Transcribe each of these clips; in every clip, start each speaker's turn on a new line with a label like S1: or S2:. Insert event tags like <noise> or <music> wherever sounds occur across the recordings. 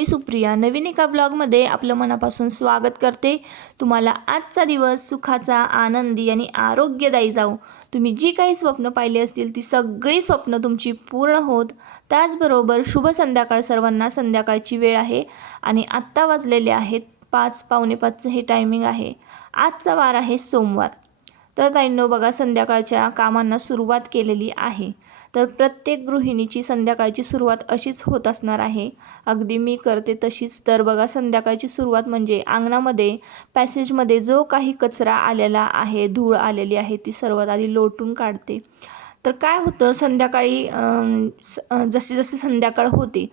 S1: मी सुप्रिया नवीन एका ब्लॉगमध्ये आपलं मनापासून स्वागत करते. तुम्हाला आजचा दिवस सुखाचा आनंदी आणि आरोग्यदायी जाऊ तुम्ही जी काही स्वप्न पाहिली असतील ती सगळी स्वप्न तुमची पूर्ण होत. त्याचबरोबर शुभ संध्याकाळ सर्वांना संध्याकाळची वेळ आहे आणि आत्ता वाजलेले आहेत पाच पावणे पाचचं हे टायमिंग आहे. आजचा वार आहे सोमवार. तर ताईंनो बघा संध्याकाळच्या कामांना सुरुवात केलेली आहे. तर प्रत्येक गृहिणीची संध्याकाळची सुरुवात अशीच होत असणार आहे. अगदी मी करते तशीच. तर बघा संध्याकाळची सुरुवात म्हणजे अंगणामध्ये पॅसेजमध्ये जो काही कचरा आलेला आहे धूळ आलेली आहे ती सर्वात आधी लोटून काढते. तर काय होतं संध्याकाळी स- जशी जशी संध्याकाळ होते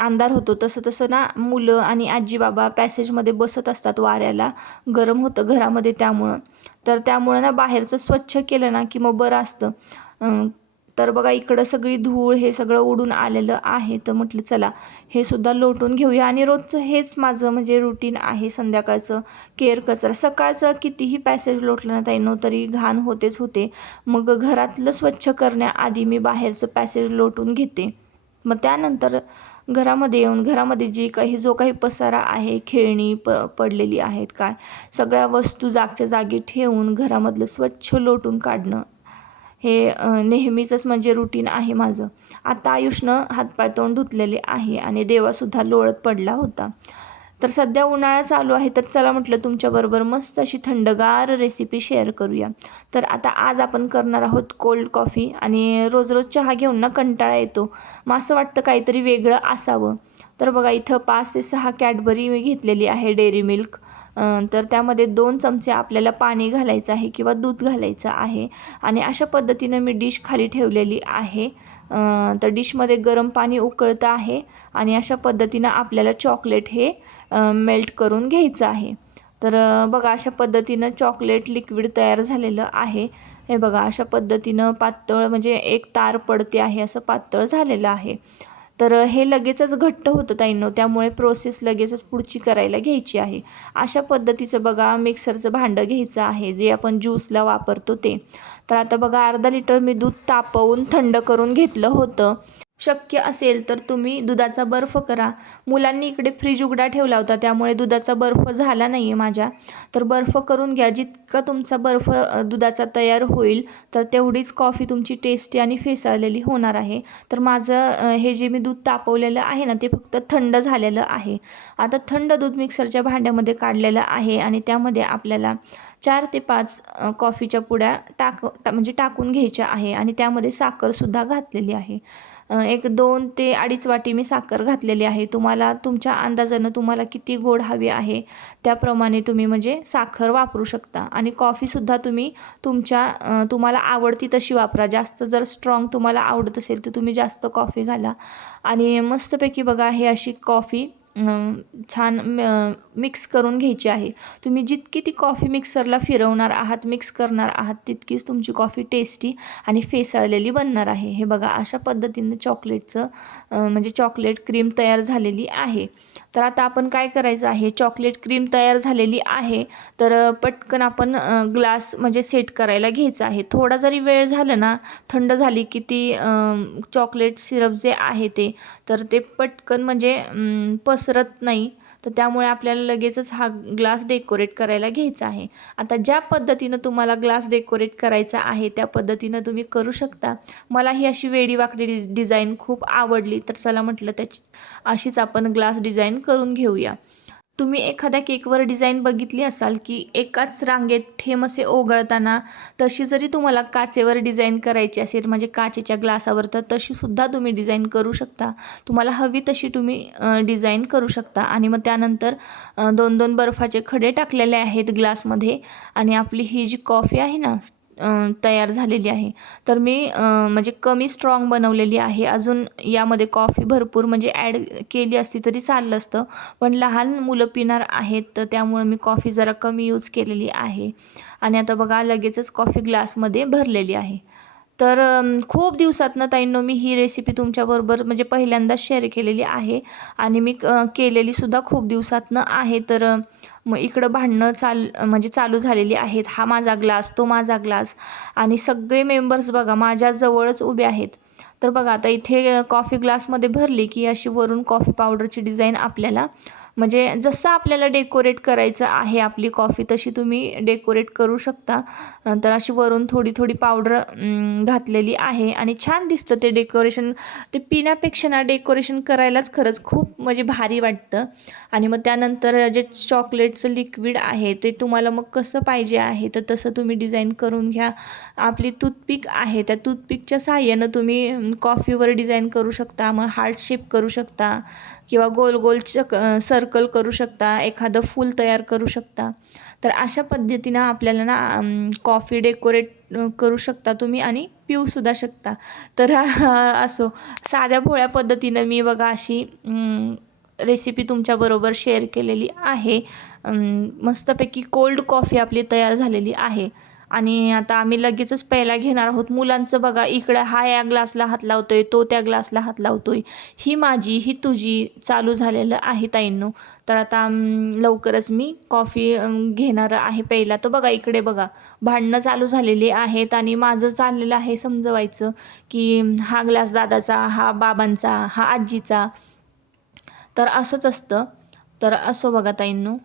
S1: अंधार होतो तसं तसं ना मुलं आणि आजी बाबा पॅसेजमध्ये बसत असतात वाऱ्याला गरम होतं घरामध्ये त्यामुळं. तर त्यामुळं ना बाहेरचं स्वच्छ केलं ना की मग बरं असतं. तर बघा इकडं सगळी धूळ हे सगळं उडून आलेलं आहे. तर म्हटलं चला हे सुद्धा लोटून घेऊया. आणि रोजचं हेच माझं म्हणजे रुटीन आहे संध्याकाळचं केअर कचरा. सकाळचं कितीही पॅसेज लोटलं ना ताईनो तरी घाण होतेच होते. मग घरातलं स्वच्छ करण्याआधी मी बाहेरचं पॅसेज लोटून घेते. मग त्यानंतर घरामध्ये येऊन घरामध्ये जी काही जो काही पसारा आहे खेळणी प पडलेली आहेत काय सगळ्या वस्तू जागच्या जागी ठेवून घरामधलं स्वच्छ लोटून काढणं. हे नेहमीचंच म्हणजे रुटीन आहे माझं. आता आयुषनं हातपाय तोंड धुतलेले आहे आणि देवासुद्धा लोळत पडला होता. तर सध्या उन्हाळा चालू आहे तर चला म्हटलं तुमच्याबरोबर मस्त अशी थंडगार रेसिपी शेअर करूया. तर आता आज आपण करणार आहोत कोल्ड कॉफी आणि रोज रोज चहा घेऊन ना कंटाळा येतो. मग असं वाटतं काहीतरी वेगळं असावं. तर बघा इथं पाच ते सहा कॅडबरी मी घेतलेली आहे डेअरी मिल्क. तर त्यामध्ये दोन चमचे आपल्याला पाणी घालायचं आहे किंवा दूध घालायचं आहे. आणि अशा पद्धतीनं मी डिश खाली ठेवलेली आहे. तर डिशमध्ये गरम पाणी उकळतं आहे आणि अशा पद्धतीनं आपल्याला चॉकलेट हे मेल्ट करून घ्यायचं आहे. तर बघा अशा पद्धतीनं चॉकलेट लिक्विड तयार झालेलं आहे. हे बघा अशा पद्धतीनं पातळ म्हणजे एक तार पडते आहे असं पातळ झालेलं आहे. तर हे लगेचच घट्ट होतं ताईंनो. त्यामुळे प्रोसेस लगेचच पुढची करायला घ्यायची आहे. अशा पद्धतीचं बघा मिक्सरचं भांडं घ्यायचं आहे. जे आपण ज्यूसला वापरतो ते. तर आता बघा अर्धा लिटर मी दूध तापवून थंड करून घेतलं होतं. शक्य असेल तर तुम्ही दुधाचा बर्फ करा. मुलांनी इकडे फ्रीज उघडा ठेवला होता त्यामुळे दुधाचा बर्फ झाला नाही आहे माझ्या. तर बर्फ करून घ्या जितका तुमचा बर्फ दुधाचा तयार होईल तर तेवढीच कॉफी तुमची टेस्टी आणि फेसाळलेली होणार आहे. तर माझं हे जे मी दूध तापवलेलं आहे ना ते फक्त थंड झालेलं आहे. आता थंड दूध मिक्सरच्या भांड्यामध्ये काढलेलं आहे आणि त्यामध्ये आपल्याला चार ते पाच कॉफीच्या पुड्या टाक टा- म्हणजे टाकून घ्यायच्या आहे आणि त्यामध्ये साखरसुद्धा घातलेली आहे. एक दोन ते अडीच वाटी मी साखर घातलेली आहे. तुम्हाला तुमच्या अंदाजानं तुम्हाला किती गोड हवी आहे त्याप्रमाणे तुम्ही म्हणजे साखर वापरू शकता. आणि कॉफीसुद्धा तुम्ही तुमच्या तुम्हाला आवडती तशी वापरा. जास्त जर स्ट्रॉंग तुम्हाला आवडत असेल तर तुम्ही जास्त कॉफी घाला. आणि मस्तपैकी बघा हे अशी कॉफी छान मिक्स करून घ्यायची आहे. तुम्ही जितकी ती कॉफी मिक्सरला फिरवणार आहात मिक्स करणार आहात तितकीच तुमची कॉफी टेस्टी आणि फेसाळलेली बनणार आहे. हे बघा अशा पद्धतीनं चॉकलेटचं म्हणजे चॉकलेट क्रीम तयार झालेली आहे. तर आता आपण काय करायचं आहे? चॉकलेट क्रीम तयार झालेली आहे. तर पटकन आपण ग्लास म्हणजे सेट करायला घ्यायचं आहे. थोडा जरी वेळ झाला ना थंड झाली की ती चॉकलेट सिरप जे आहे ते तर ते पटकन म्हणजे पसरत नाही. तर त्यामुळे आपल्याला लगेचच हा ग्लास डेकोरेट करायला घ्यायचा आहे. आता ज्या पद्धतीनं तुम्हाला ग्लास डेकोरेट करायचा आहे त्या पद्धतीनं तुम्ही करू शकता. मला ही अशी वेडी वाकडी डिझ डिझाईन खूप आवडली तर चला म्हटलं त्याची अशीच आपण ग्लास डिझाईन करून घेऊया. तुम्ही एखाद्या केकवर डिझाईन बघितली असाल की एकाच रांगेत ठेम असे ओघळताना तशी जरी तुम्हाला काचेवर डिझाईन करायची असेल म्हणजे काचेच्या ग्लासावर तर तशीसुद्धा तुम्ही डिझाईन करू शकता. तुम्हाला हवी तशी तुम्ही डिझाईन करू शकता. आणि मग त्यानंतर दोन दोन बर्फाचे खडे टाकलेले आहेत ग्लासमध्ये. आणि आपली ही जी कॉफी आहे ना तयार झालेली आहे. तर मी म्हणजे कमी स्ट्रॉंग बनवलेली आहे. अजून यामध्ये कॉफी भरपूर म्हणजे ॲड केली असती तरी चाललं असतं. पण लहान मुलं पिणार आहेत तर त्यामुळे मी कॉफी जरा कमी यूज केलेली आहे. आणि आता बघा लगेचच कॉफी ग्लासमध्ये भरलेली आहे. तर खूप दिवसातनं ताईंनो मी ही रेसिपी तुमच्याबरोबर म्हणजे पहिल्यांदाच शेअर केलेली आहे. आणि मी अ, केलेली सुद्धा खूप दिवसातनं आहे. तर मग इकडं भांडणं चाल म्हणजे चालू झालेली आहेत. हा माझा ग्लास तो माझा ग्लास आणि सगळे मेंबर्स बघा माझ्याजवळच उभे आहेत. तर बघा आता इथे कॉफी ग्लासमध्ये भरली की अशी वरून कॉफी पावडरची डिझाईन आपल्याला म्हणजे जसं आपल्याला डेकोरेट करायचं आहे आपली कॉफी तशी तुम्ही डेकोरेट करू शकता. तर अशी वरून थोडी थोडी पावडर घातलेली आहे आणि छान दिसतं ते डेकोरेशन. ते पिण्यापेक्षा ना डेकोरेशन करायलाच खरंच खूप म्हणजे भारी वाटतं. आणि मग त्यानंतर जे चॉकलेटचं लिक्विड आहे ते तुम्हाला मग कसं पाहिजे आहे तर तसं तुम्ही डिझाईन करून घ्या. आपली टूथपिक आहे त्या टूथपिकच्या साहाय्यानं तुम्ही कॉफीवर डिझाईन करू शकता मग हार्ट शेप करू शकता किंवा गोल गोल चक सर्कल करू शकता एखादं फूल तयार करू शकता. तर अशा पद्धतीनं आपल्याला ना कॉफी डेकोरेट करू शकता तुम्ही आणि पिऊसुद्धा शकता. तर <laughs> असो साध्या भोळ्या पद्धतीनं मी बघा अशी रेसिपी तुमच्याबरोबर शेअर केलेली आहे. मस्तपैकी कोल्ड कॉफी आपली तयार झालेली आहे. आणि आता आम्ही लगेचच पहिला घेणार आहोत. मुलांचं बघा इकडं हा या ग्लासला हात लावतोय तो त्या ग्लासला हात लावतोय. ही माझी ही तुझी चालू झालेलं आहे ताईंनो. तर आता लवकरच मी कॉफी घेणार आहे पहिला तर बघा इकडे बघा भांडणं चालू झालेली आहेत आणि माझं चाललेलं आहे समजवायचं की हा ग्लास दादाचा हा बाबांचा हा आजीचा. तर असंच असतं. तर असं बघा ताईंनो.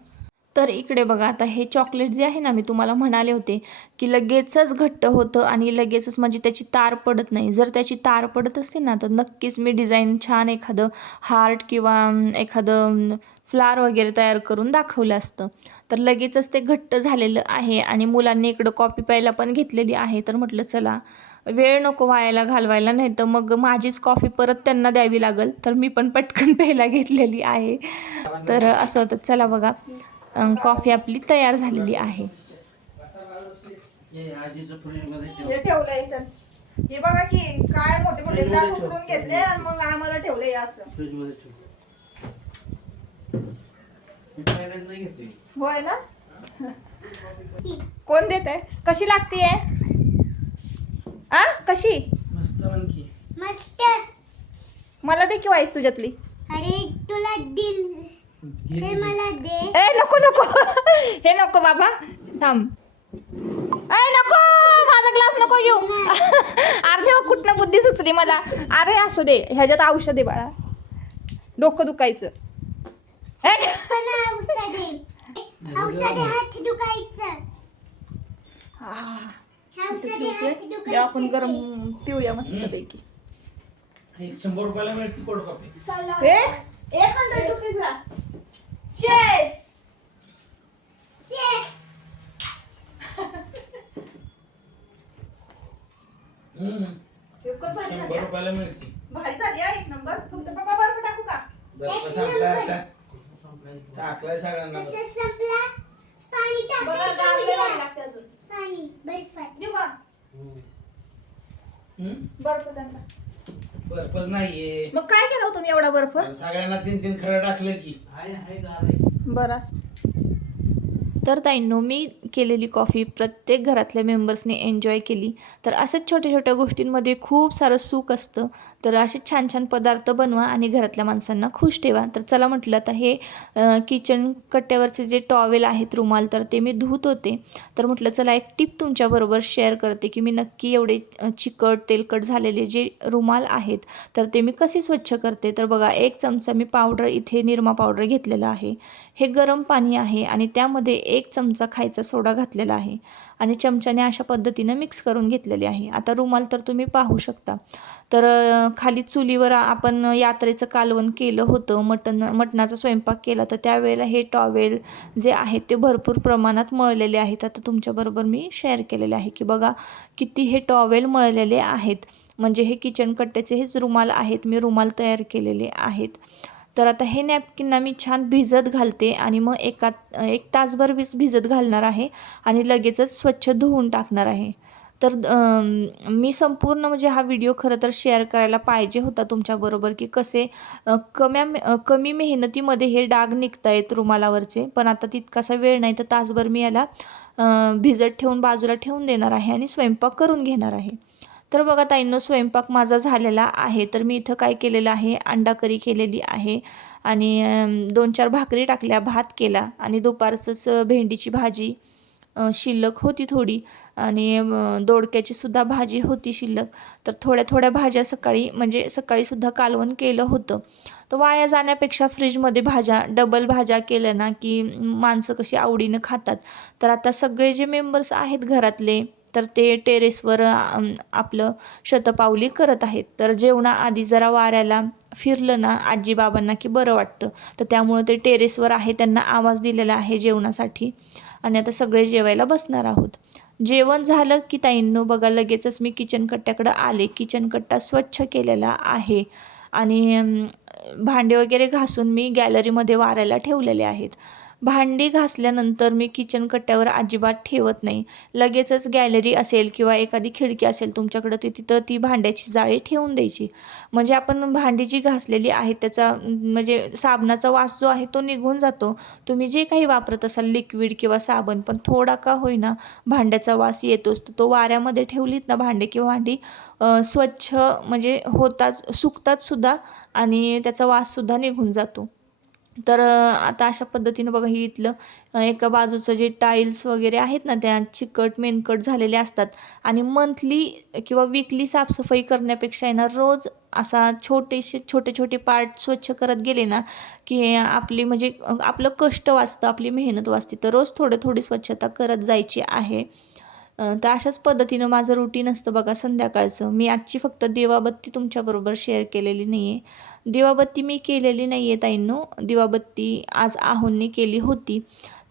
S1: तर इकडे बघा आता हे चॉकलेट जे आहे ना मी तुम्हाला म्हणाले होते की लगेचच घट्ट होतं आणि लगेचच म्हणजे त्याची तार पडत नाही. जर त्याची तार पडत असते ना तर नक्कीच मी डिझाईन छान एखादं हार्ट किंवा एखादं फ्लार वगैरे तयार करून दाखवलं असतं. तर लगेचच ते घट्ट झालेलं आहे आणि मुलांनी इकडं कॉपी प्यायला पण घेतलेली आहे. तर म्हटलं चला वेळ नको वायाला घालवायला नाही तर मग माझीच कॉफी परत त्यांना द्यावी लागेल. तर मी पण पटकन <laughs> प्यायला घेतलेली आहे. तर असं होतं. चला बघा. कॉफी आपली तयार झालेली आहे.
S2: हे.
S3: हे हे बघा की काय मोठे मोठे ग्लास उचलून घेतले आणि मग आम्हाला ठेवलंय असं. होय ना? कोण देत आहे कशी लागतीये? आ? कशी?
S2: मस्त
S3: मला दे की वाईस तुझ्यातली.
S4: अरे तुला दिल हे मला दे.
S3: ए हे नको बाबा थांब. ए नको माझा ग्लास नको घेऊ. अर्धे कुठनं बुद्धी सुचली मला. अरे असू दे ह्याच्यात औषध आहे बाळा. डोकं दुखायचं. हे? आपण गरम पिऊया मस्तपैकी.
S2: एक शंभर रुपयाला मिळते कोल्ड कॉफी
S3: ए एक हंड्रेड रुपीजला चेस
S2: रुपयाला मिळते
S3: भारी झाली हा एक नंबर. फक्त पप्पा बर्फ टाकू का?
S2: बर्फ संपला आता. टाकलाय सगळ्यांना
S4: संपला. पाणी
S3: बघा लागते अजून.
S4: पाणी बर्फात
S3: देऊ का?
S2: हम्म?
S3: बर्फ त्यांना
S2: बर्फच नाहीये.
S3: मग काय केलं हो तुम्ही एवढा बर्फ?
S2: सगळ्यांना तीन तीन खडं टाकलं की. आहे आहे आहे.
S3: बराच
S1: तर ताईंनो मी केलेली कॉफी प्रत्येक घरातल्या मेंबर्सने एन्जॉय केली. तर असंच छोट्या छोट्या गोष्टींमध्ये खूप सारं सुख असतं. तर असे छान छान पदार्थ बनवा आणि घरातल्या माणसांना खुश ठेवा. तर चला म्हटलं आता हे किचन कट्ट्यावरचे जे टॉवेल आहेत रुमाल तर ते मी धुत होते. तर म्हटलं चला एक टिप तुमच्याबरोबर शेअर करते की मी नक्की एवढे चिकट तेलकट झालेले जे रुमाल आहेत तर ते मी कसे स्वच्छ करते? तर बघा एक चमचा मी पावडर इथे निरमा पावडर घेतलेला आहे. हे गरम पाणी आहे आणि त्यामध्ये एक चमचा खायचा सोडा घातलेला आहे. आणि चमच्याने अशा पद्धतीनं मिक्स करून घेतलेली आहे. आता रुमाल तर तुम्ही पाहू शकता. तर खाली चुलीवर आपण यात्रेचं कालवण केलं होतं. मटन मटणाचा स्वयंपाक केला तर त्यावेळेला हे टॉवेल जे आहेत ते भरपूर प्रमाणात मळलेले आहेत. आता तुमच्याबरोबर मी शेअर केलेले आहे की बघा किती हे टॉवेल मळलेले आहेत. म्हणजे हे किचन कट्ट्याचे हेच रुमाल आहेत. मी रुमाल तयार केलेले आहेत. तर आता हे नॅपकिनना मी छान भिजत घालते आणि मग एका एक तासभर वीज भिजत घालणार आहे आणि लगेचच स्वच्छ धुवून टाकणार आहे. तर मी संपूर्ण म्हणजे हा व्हिडिओ खरं तर शेअर करायला पाहिजे होता तुमच्याबरोबर की कसे कम्या कमी मेहनतीमध्ये हे डाग निघत आहेत रुमालावरचे. पण आता तितकासा वेळ नाही तर तासभर मी याला भिजत ठेवून बाजूला ठेवून देणार आहे आणि स्वयंपाक करून घेणार आहे. तर बघा ताईंनो स्वयंपाक माझा झालेला आहे. तर मी इथं काय केलेलं आहे? अंडा करी केलेली आहे आणि दोन चार भाकरी टाकल्या भात केला आणि दुपारचंच भेंडीची भाजी शिल्लक होती थोडी आणि दोडक्याचीसुद्धा दोडक्याची सुद्धा भाजी होती शिल्लक. तर थोड्या थोड्या भाज्या सकाळी म्हणजे सकाळीसुद्धा कालवण केलं होतं. तर वाया जाण्यापेक्षा फ्रीजमध्ये भाज्या डबल भाज्या केल्या ना की माणसं कशी आवडीनं खातात. तर आता सगळे जे मेंबर्स आहेत घरातले तर ते टेरेसवर आपलं शतपावली करत आहेत. तर जेवणाआधी जरा वाऱ्याला फिरलं ना आजीबाबांना की बरं वाटतं. तर त्यामुळं ते टेरेसवर आहे त्यांना आवाज दिलेला आहे जेवणासाठी. आणि आता सगळे जेवायला बसणार आहोत. जेवण झालं की ताईंनो बघा लगेचच मी किचन कट्ट्याकडं आले. किचन कट्टा स्वच्छ केलेला आहे. आणि भांडे वगैरे घासून मी गॅलरीमध्ये वारायला ठेवलेले आहेत. भांडी घासल्यानंतर मी किचन कट्ट्यावर अजिबात ठेवत नाही. लगेचच गॅलरी असेल किंवा एखादी खिडकी असेल तुमच्याकडं ती तिथं ती भांड्याची जाळी ठेवून द्यायची. म्हणजे आपण भांडी जी घासलेली आहे त्याचा म्हणजे साबणाचा वास जो आहे तो निघून जातो. तुम्ही जे काही वापरत असाल लिक्विड किंवा साबण पण थोडा का होईना भांड्याचा वास येतोच. तर तो वाऱ्यामध्ये ठेवलीत ना भांडे किंवा भांडी स्वच्छ म्हणजे होतात सुकतात सुद्धा आणि त्याचा वाससुद्धा निघून जातो. तर आता अशा पद्धतीनं बघा ही इथलं एका बाजूचं जे टाईल्स वगैरे आहेत ना त्या चिकट मेनकट झालेले असतात. आणि मंथली किंवा वीकली साफसफाई करण्यापेक्षा आहे ना रोज असा छोटेसे छोटे छोटे पार्ट स्वच्छ करत गेले ना की आपली म्हणजे आपलं कष्ट वाचतं आपली मेहनत वाचते तर रोज थोडे थोडी स्वच्छता करत जायची आहे. तर अशाच पद्धतीनं माझं रुटीन असतं बघा संध्याकाळचं. मी आजची फक्त देवाबत्ती तुमच्याबरोबर शेअर केलेली नाही आहे दिवाबत्ती मी केलेली नाही आहे ताईंनो. दिवाबत्ती आज आहोंनी केली होती.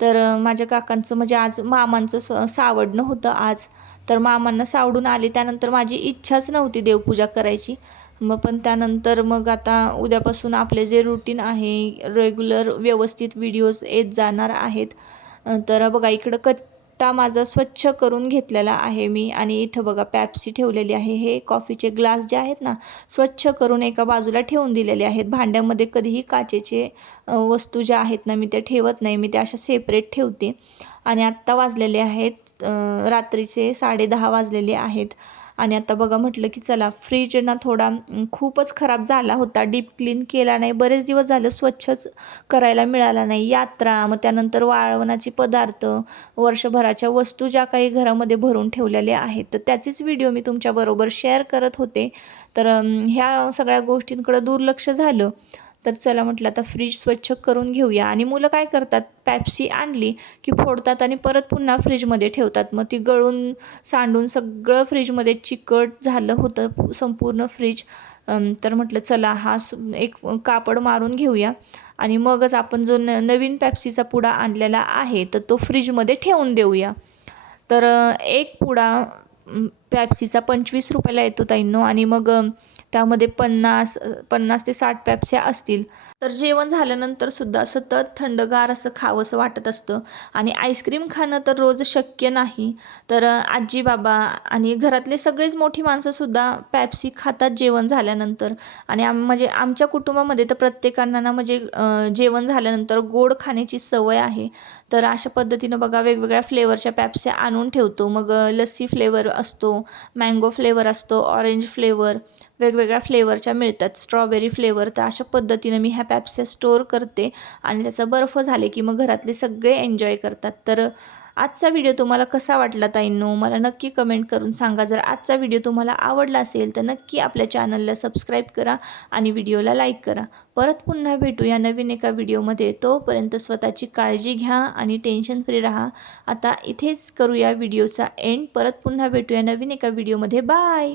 S1: तर माझ्या काकांचं म्हणजे आज मामांचं स सावडणं होतं आज. तर मामांना सावडून आले. त्यानंतर माझी इच्छाच नव्हती देवपूजा करायची. मग पण त्यानंतर मग आता उद्यापासून आपले जे रुटीन आहे रेग्युलर व्यवस्थित व्हिडिओज येत जाणार आहेत. तर बघा इकडं कट्टा माझा स्वच्छ करून घेतलेला आहे मी. आणि इथं बघा पॅप्सी ठेवलेली आहे. हे कॉफीचे ग्लास जे आहेत ना स्वच्छ करून एका बाजूला ठेवून दिलेले आहेत. भांड्यामध्ये कधीही काचेचे वस्तू ज्या आहेत ना मी त्या ठेवत नाही. मी त्या अशा सेपरेट ठेवते. आणि आत्ता वाजलेले आहेत रात्रीचे साडे दहा वाजलेले आहेत. आणि आता बघा म्हटलं की चला फ्रीज ना थोडा खूपच खराब झाला होता. डीप क्लीन केला नाही. बरेच दिवस झालं स्वच्छच करायला मिळाला नाही. यात्रा मग त्यानंतर वाळवणाचे पदार्थ वर्षभराच्या वस्तू ज्या काही घरामध्ये भरून ठेवलेल्या आहेत. तर त्याचेच व्हिडिओ मी तुमच्याबरोबर शेअर करत होते. तर ह्या सगळ्या गोष्टींकडं दुर्लक्ष झालं. तर चला म्हटलं आता फ्रीज स्वच्छ करून घेऊया. आणि मुलं काय करतात? पॅप्सी आणली की फोडतात आणि परत पुन्हा फ्रीजमध्ये ठेवतात. मग ती गळून सांडून सगळं फ्रीजमध्ये चिकट झालं होतं संपूर्ण फ्रीज तर म्हटलं चला हा सु- एक कापड मारून घेऊया. आणि मगच आपण जो न नवीन पॅप्सीचा पुडा आणलेला आहे तर तो फ्रीजमध्ये ठेवून देऊया. तर एक पुडा पॅप्सीचा पंचवीस रुपयाला येतो ताईंनो. आणि मग त्यामध्ये पन्नास पन्नास ते साठ पॅप्स्या असतील. तर जेवण झाल्यानंतर सुद्धा सतत थंडगार असं खावंसं वाटत असतं. आणि आईस्क्रीम खाणं तर रोज शक्य नाही. तर आजी बाबा आणि घरातले सगळेच मोठी माणसंसुद्धा पॅप्सी खातात जेवण झाल्यानंतर. आणि आम म्हणजे आमच्या कुटुंबामध्ये तर प्रत्येकांना ना म्हणजे जेवण झाल्यानंतर गोड खाण्याची सवय आहे. तर अशा पद्धतीनं बघा वेगवेगळ्या फ्लेवरच्या पॅप्स्या आणून ठेवतो. मग लस्सी फ्लेवर असतो. मँगो फ्लेवर असतो ऑरेंज फ्लेवर वेगवेगळ्या फ्लेवरच्या मिळतात. स्ट्रॉबेरी फ्लेवर तर अशा पद्धतीनं मी ह्या पॅप्स्या स्टोअर करते आणि त्याचा बर्फ झाले की मग घरातले सगळे एन्जॉय करतात. तर आजचा व्हिडिओ तुम्हाला कसा वाटला ताईंनो? मला नक्की कमेंट करून सांगा. जर आजचा व्हिडिओ तुम्हाला आवडला असेल तर नक्की आपल्या चॅनलला सबस्क्राईब करा आणि व्हिडिओला लाईक करा. परत पुन्हा भेटू या नवीन एका व्हिडिओमध्ये तोपर्यंत स्वतःची काळजी घ्या आणि टेन्शन फ्री राहा. आता इथेच करूया व्हिडिओचा एंड परत पुन्हा भेटूया नवीन एका व्हिडिओमध्ये बाय